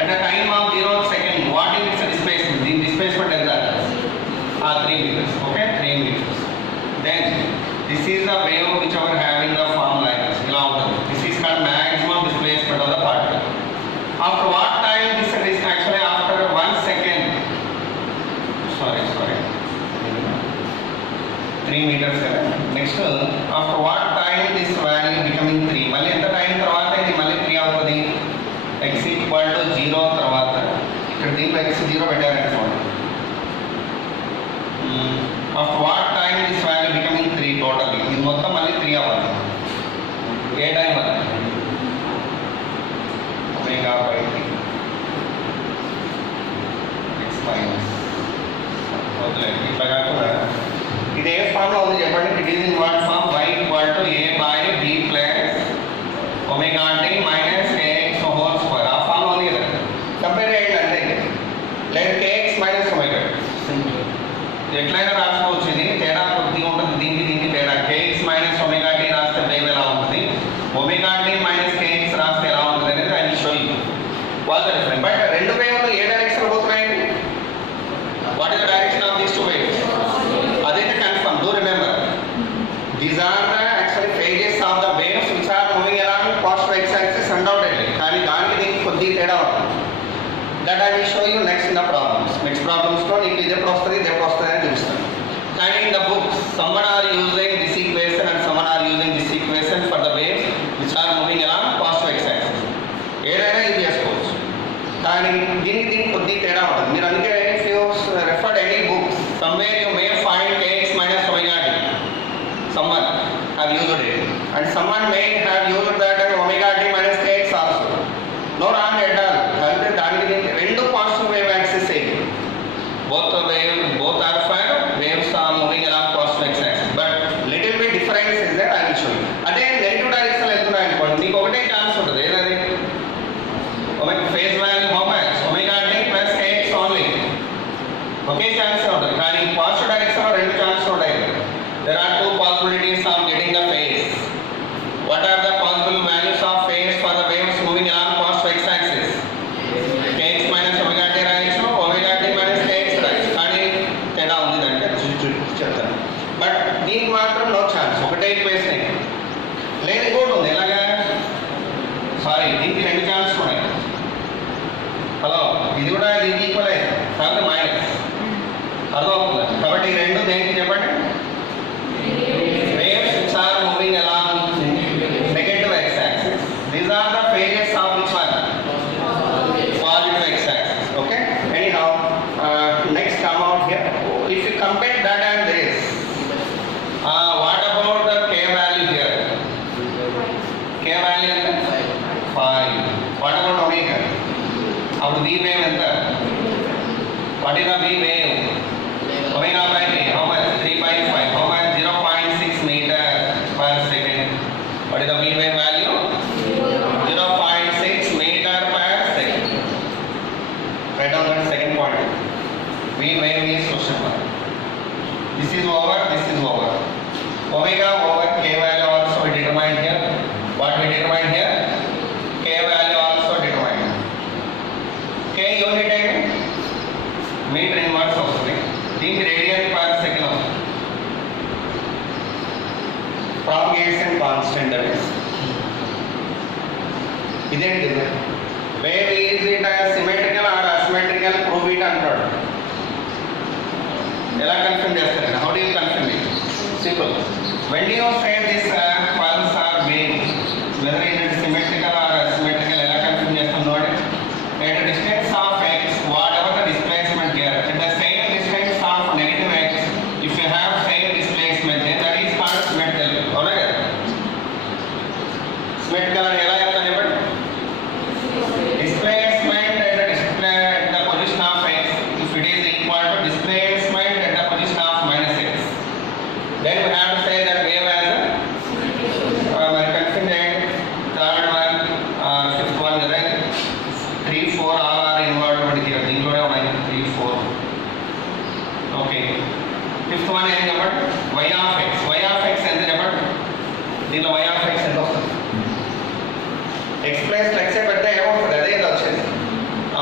At the time of 0 second, what is its displacement? The displacement is that 3 meters. Okay, 3 meters. Then this is the wave whichever having the form like this. This is called maximum displacement of the particle. After what time this is actually after 1 second. Sorry. 3 meters. Next, after what time this value becoming 3? మళ్ళీ ఎంత time తర్వాత ఇది మళ్ళీ 3 అవుతుంది. x equal to 0 తర్వాత ఇక్కడ దీంట్లో x 0 పెట్టారనుకోండి. After what time this value becoming 3 totally? ఇది మొత్తం మళ్ళీ 3 అవ్వాలి. ఏ టైం అది? omega by t. x minus. వదిలేండి. ఇట్లా కాకుండా ఇది ఏ ఫామ్ లో ఉంది చెప్పండి. It is in what form? y equal to a by b plus omega t minus ax whole square. ఆ ఫామ్ లో ఉంది కదా. కంపేర్ చేయండి అంతే. లేదా kx minus omega. ఎట్లయినా రాసుకోవచ్చు. ఇది తేడా కొద్దిగా ఉంటుంది. దీనికి తేడా kx minus omega t రాస్తే వేవ్ ఎలా ఉంటుంది, omega t minus kx రాస్తే ఎలా ఉంటుంది అనేది I will show you. What the difference. But రెండు వేవ్లు ఏ డైరెక్షన్ లో పోతున్నాయండి? What is the direction of these two waves? అదైతే confirm. Do remember these are the actually phases of the waves which are moving along positive x axis undoubtedly. కానీ దానికి దీనికి కొద్దిగా తేడా ఉంటుంది. That I will show you next in the problems. Next ప్రాబ్లమ్స్లో నీకు ఇది ఎప్పుడు వస్తుంది అని చూపిస్తాను. And in the book, someone are using this equation and someone are using this equation for the waves. K value ఎంత 5. What about omega? అప్పుడు V wave ఎంత? What is the V wave? Omega by K, how much? 3 by 5, how much? 0.6 meter per second. What is the V wave value? 0.6 meter per second. Write down that second point. V wave is question mark. This is over, this is over. Omega over K value also we determined here. What we determined here? K value also determined. K unit ఏంటి? Metre inverse వస్తుంది. దీనికి radian per second వస్తుంది. Propagation constant that is. ఇదేంటి ఇది? Wave is it symmetrical or asymmetrical? Prove it అంటాడు. ఎలా confirm చేస్తారు? How do you confirm it? Simple. When do you say this pulse or wave, whether it is symmetrical or asymmetrical, ఎలా confirm చేస్తాం చూడండి. At a distance of x, whatever the displacement here, at the same distance of negative x, if you have same displacement, then that is called symmetrical. అవునా కదా? Symmetrical అని ఎలా చెప్తాను చెప్పండి? Displacement at the position of x, if it is equal to displacement at the position of minus x, then we have to say that wave as a confident. Third one, fifth one, right? 3, 4 all are involved here. దీంట్లోనే ఉన్నాయి 3, 4. Okay. Fifth one ఏం చెప్పండి? Y of x. Y of x ఎంత చెప్పండి? దీంట్లో y of x ఎంత వస్తుంది? x plus x పెడితే ఏమవుతుంది? అదే ఇది వచ్చేది.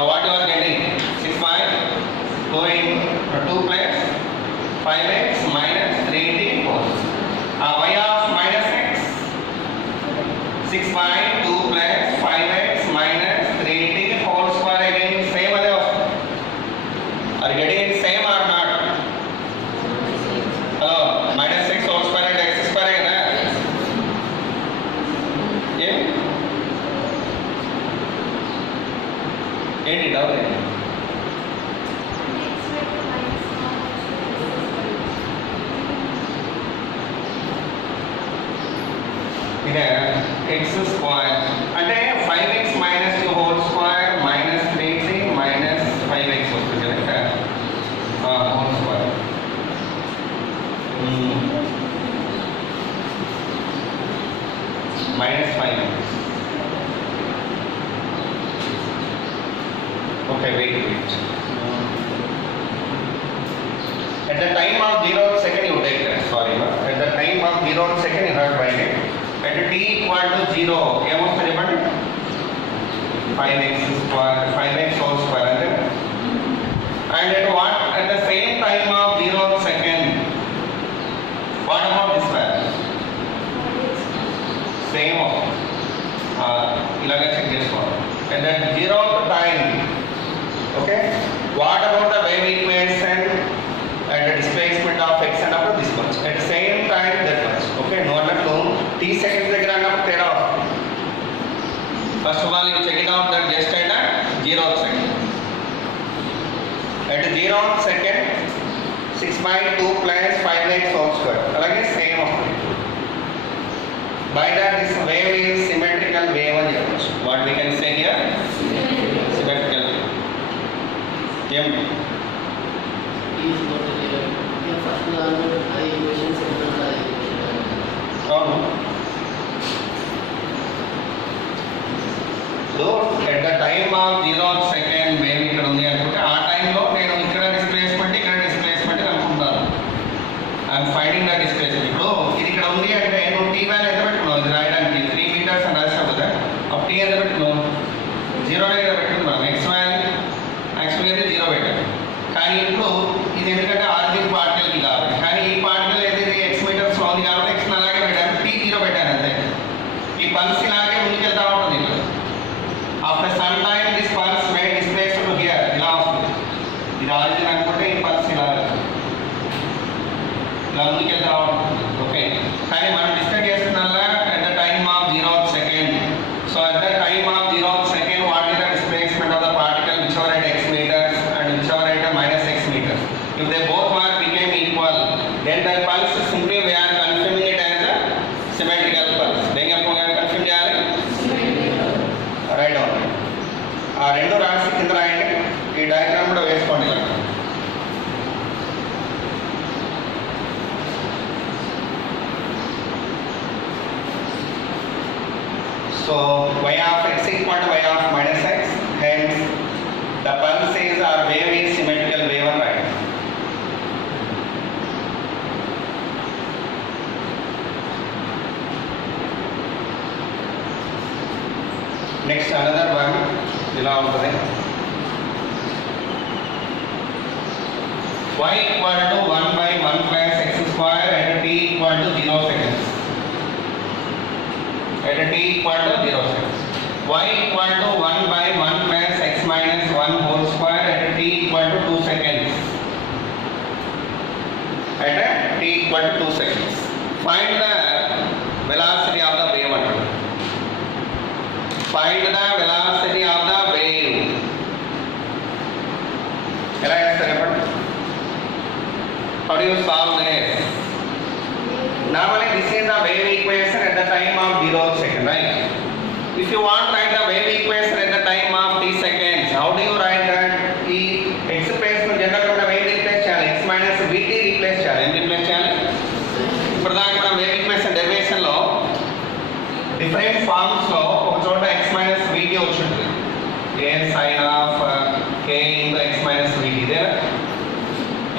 What you are getting? 6 by 2 plus 5x minus 3t whole. Y of minus x. 6 by 2 plus 5x minus 3t whole square again same అదే వస్తుంది. Are you getting it same or not? Hello, minus x whole square and x square కదా? ఏంటి doubt ఏంటి? ఇదే x square అంటే 5x minus 2 whole square minus 3c minus 5x వస్తుంది కదా whole square. Minus 5x. Okay, wait. At the time of 0th second you take that, sorry. At the time of 0th second you have to find it. At t equal to 0, ఏమొస్తుంది చెప్పండి? 5x square, 5x whole square అంటే. And at what? At the same time of 0th second, what about this value? Same of. ఇలాగ check చేసుకోవాలి. At that 0th time, okay, what about the wave equation at the displacement of x and up this much at the same time that much, okay, no అన్నట్లు t seconds దగ్గర అన్నప్పుడు తేడా వస్తుంది. First of all you check it out that just at 0th second. At 0th second 6 by 2 plus 5x whole square అలాగే same వస్తుంది. By that this wave is symmetrical wave అని చెప్పచ్చు. What we can say here? Symmetrical wave. ఏమిటి? అవును. So at the time of 0th second wave ఇక్కడ ఉంది అనుకుంటే ఆ టైంలో నేను ఇక్కడ డిస్ప్లేస్మెంట్ ఇక్కడ డిస్ప్లేస్మెంట్ కనుక్కుంటాను. I'm finding the displacement. ఇప్పుడు ఇది ఇక్కడ ఉంది అంటే నువ్వు టీ వాల్యూ ఎంత పెట్టుకున్నావు? ఇది రాయడానికి 3 meters అని రాసావు కదా, అప్పుడు టీ ఎంత పెట్టుకున్నావు? 0 కదా పెట్టుకున్నావు. నెక్స్ట్ వాల్యూ యాక్చువల్గా అయితే 0 పెట్టాను. కానీ ఇప్పుడు ఇది ఎందుకంటే ఆరిజిన్ పార్టికల్కి కాబట్టి, కానీ ఈ పార్టికల్ ఏదైతే x మీటర్స్లో ఉంది కాబట్టి x అలాగే పెట్టాను, t 0 పెట్టాను అంతే. ఈ పల్స్ ఇలాగే ముందుకెళ్తా ఉంటుంది. ఇక్కడ after some time this pulse may displace to here ఇలా వస్తుంది. ఇది ఆరిజిన్ అనుకుంటే ఈ పల్స్ ఇలా ముందుకెళ్తా ఉంటుంది. ఓకే, కానీ మనం discuss చేస్తున్నలా at the time of 0th second. So at the time of 0th second, what is the displacement of the particle whichever at x meters and whichever at minus x meters? If they both are became equal, then the pulse simply we are confirming it as a symmetrical pulse. Then we are confirm చేయాలి ఆ రెండు రాసి కింద రాయండి. ఈ diagram కూడా వేసుకోండి ఇలా. So y of x equal to y of minus x, hence the pulses or wave is symmetrical wave on right. Next another one, ఇలా ఉంటుంది. Y equal to 1 by 1 plus x square at t equal to 0 seconds. At t equal to 0 seconds. Y equal to 1 by 1 plus x minus 1 whole square at t equal to 2 seconds. At t equal to 2 seconds. Find the velocity of the wave. Find the velocity of the wave. ఎలా చేస్తారు చెప్పండి? How do you solve this? Normally this is the wave equation at the time of 0 second, right? If you want to write the wave equation at the time of t seconds, how do you write that? ఈ x place ను general గా wave replace చేయాలి. x minus vt replace చేయాలి. ఏం replace చేయాలి? ఇప్పుడు దాకా wave equation derivation లో డిఫరెంట్ ఫార్మ్స్ లో ఒక చోట x మైనస్ vt వచ్చి ఉంటుంది. a sin of k into x minus vt ఇదేనా?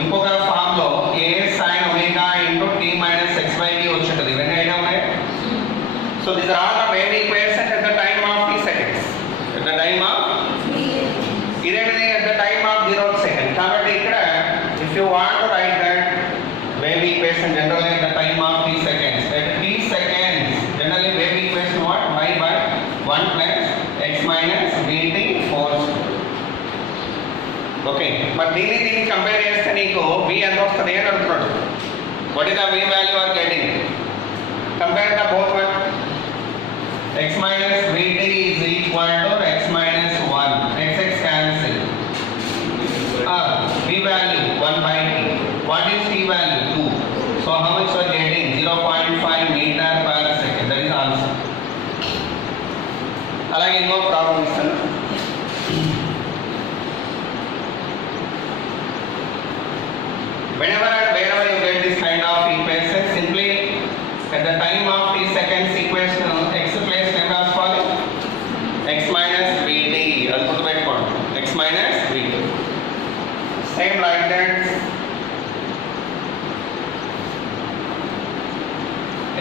ఇంకొక ఫామ్ లో a sin omega into t minus x by t వచ్చి ఉంటుంది. ఇవన్నీ ఐడియా ఉన్నాయి? So these are all the wave equations at the time of t seconds. At the time of ఇదేంటిది? At the time of 0 second. కాబట్టి ఇక్కడ if you want to write that wave equation generally at the time of t seconds. At t seconds generally wave equation what? Y by 1 plus x minus vt whole square. Okay, మరి దీన్ని compare చేస్తే నీకు v ఎంత వస్తుంది అని అడుగుతున్నాడు. What is the v value are getting? Compare the both one. x minus vt is equal to x minus 1. x cancel. V value 1 by t. What is t value? 2. So how much you are getting? 0.5 meter per second. That is answer. అలాగే ఇంకో problem ఇస్తాను. Whenever and wherever you get this kind of equation, simply at the time of t seconds equation x place name as follows: x minus vt. I'll put the point. X minus vt. Same like that.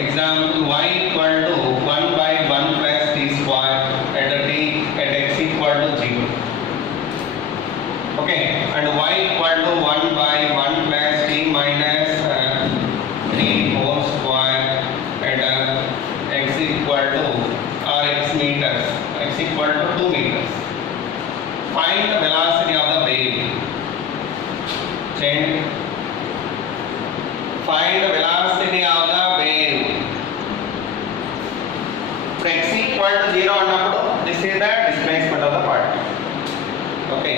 Example: y equal to 1 by 1 plus t square at x equal to 0. Okay, and y equal to 1 by 1 plus t minus 3 whole square at x equal to or x meters. X equal to 2 meters. Find the velocity of the wave. Change. Find the velocity of the wave. For x equal to 0 అన్నప్పుడు this is the displacement of the particle. Okay.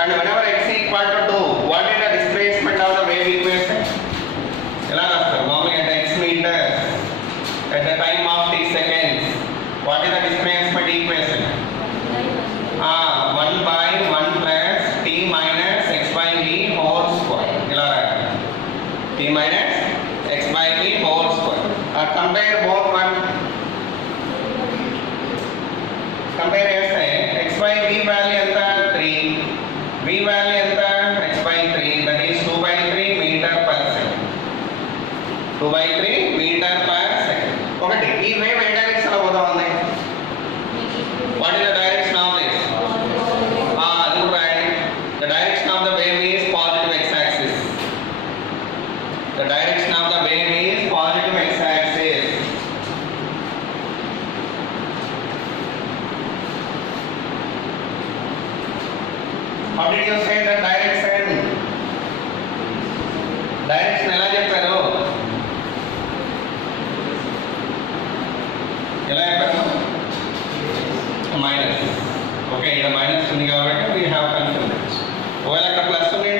And whenever x equal to 2, what is the displacement of the wave equation? ఎలా రాస్తారు? మామూలుగా అంటే x meters at the time of t seconds. What is the displacement equation? 1 by 1 plus t minus x by v whole square. ఇలా రాయాలి. t minus x by v whole square. Compare both one. Compare చేస్తే x by v value ఎంత? 3. v value ఎంత? x by 3. That is 2 by 3 meter per second. 2 by 3 meter per second. ఒకటి ఈ wave ఏ direction లో పోతా ఉంది? What is the direction of this? అది కూడా రాయండి. The direction of the wave is positive x axis. The direction of the wave is positive x axis. How did you say the direction? Direction ఎలా చెప్పారు? ఎలా చెప్పారు? Minus. Okay, ఇక్కడ minus ఉంది కాబట్టి we have confidence. ఒకవేళ అక్కడ plus ఉంది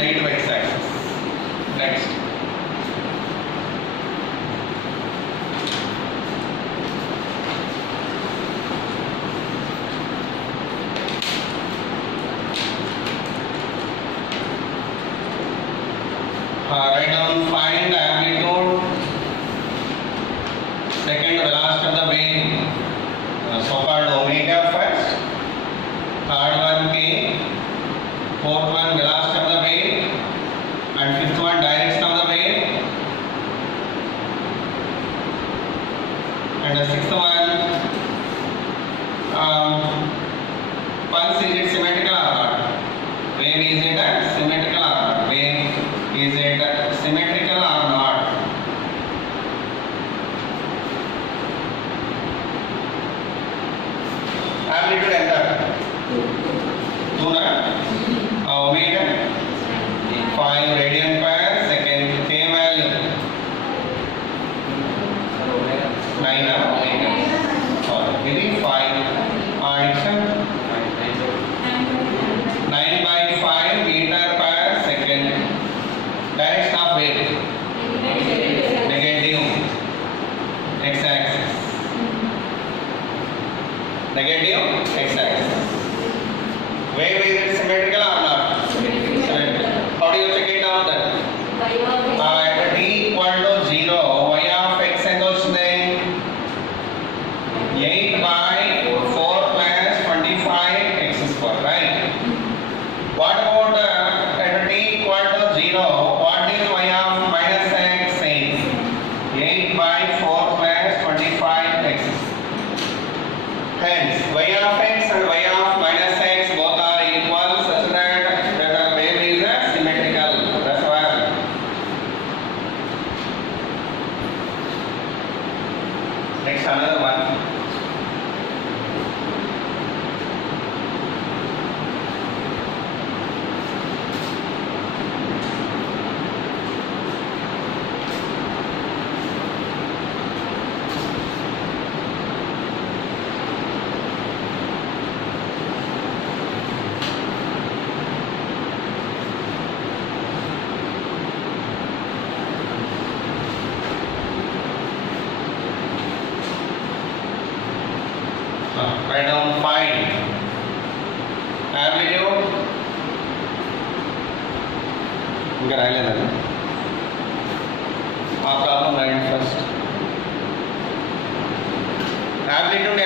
negative x axis. Next Write down find amplitude. Second velocity of the wave, so-called omega first. Third one K. Fourth one velocity of the wave. And fifth one direction of the wave. And the sixth one, pulse, is it symmetrical or not? Wave, is it symmetrical or not? Wave, is it symmetrical or not? Amplitude enter. 2 na? Omega 5 radian per second. K value 9 na? Omega. Sorry, maybe 5. Addition 9 by 5 meter per second. Direction of wave negative x-axis. Negative x-axis. Wave, is it symmetrical or not? Symmetrical. How do you check it out then? At t equal to 0, y of x ఎంత వస్తుంది? 8 by 4 plus 25 x square, right? What about at t equal to 0, what is y of minus x saying? 8 by 4 plus 25 x. Hence, y of x and y of minus x both are equal such that the wave is symmetrical. That's why. Next, another one. Write down find amplitude. ఇంకా రాయలేదండి. ఆ problem రాయండి first. Amplitude